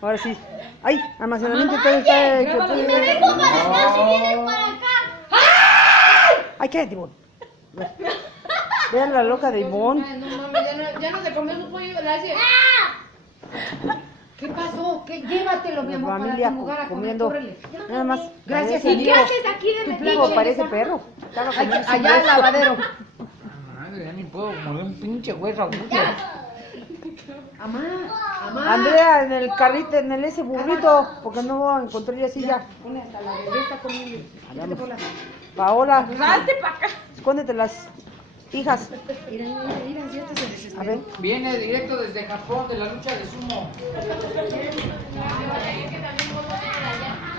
Ahora sí. Ay, almacenamiento todo está hecho. Si me vengo para acá, si vienes para acá. Ay, qué Ivonne. Vean la loca de Ivonne. Ay, no mames, ya no se comió su pollo de la ¿Qué pasó? ¿Qué? Llévatelo, mi La amor, para familia tu lugar a comer, comiendo. córrele. Nada más. Gracias parece- a ¿Y qué Dios. haces aquí de Luego metiche? parece perro. Estaba comiendo su Allá al hueso. lavadero. Madre, ya ni puedo morder un pinche hueso a gusto. Amá. Andrea en el carrito, en el ese burrito, porque no encontré ya silla. Pone hasta la bebé está comiendo. Vamos. Paola, Hazte para acá. escóndete las hijas. Mira, si este se desesperó. A ver. Viene directo desde Japón de la lucha de sumo.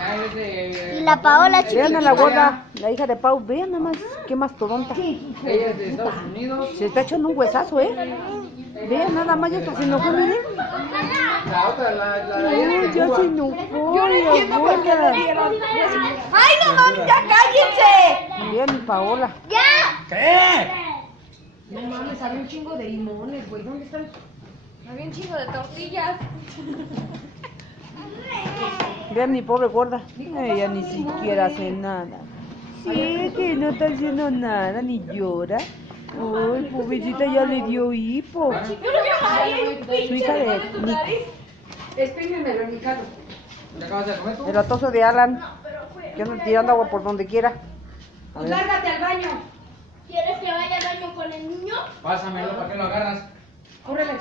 Ah, es de- Y la Paola Vean a la gorda, la hija de Pau. Vean nada más, qué mastodonta. Ella es de Estados Unidos. Se está echando un huesazo, Vean nada más, ya se enojó, miren. La otra, la Uy, ya se enojó. Yo no entiendo por qué le dieron. ¡Ay, no mames, ya cállense! Vean mi Paola. ¡Ya! ¿Qué? No mames, había un chingo de limones, güey. ¿Dónde están? Había un chingo de tortillas. Vean mi pobre gorda. Ella ni siquiera hace nada. Sí, que no está haciendo nada, ni llora. Uy, pobrecita, ya le dio hipo. Su hija de Nico. Exprímemelo en mi carro. ¿Te acabas de comer tú? El atoso de Alan. Que anda tirando agua por donde quiera. A Pues ver. lárgate al baño. ¿Quieres que vaya al baño con el niño? Pásamelo, ¿para qué lo agarras? Córrele.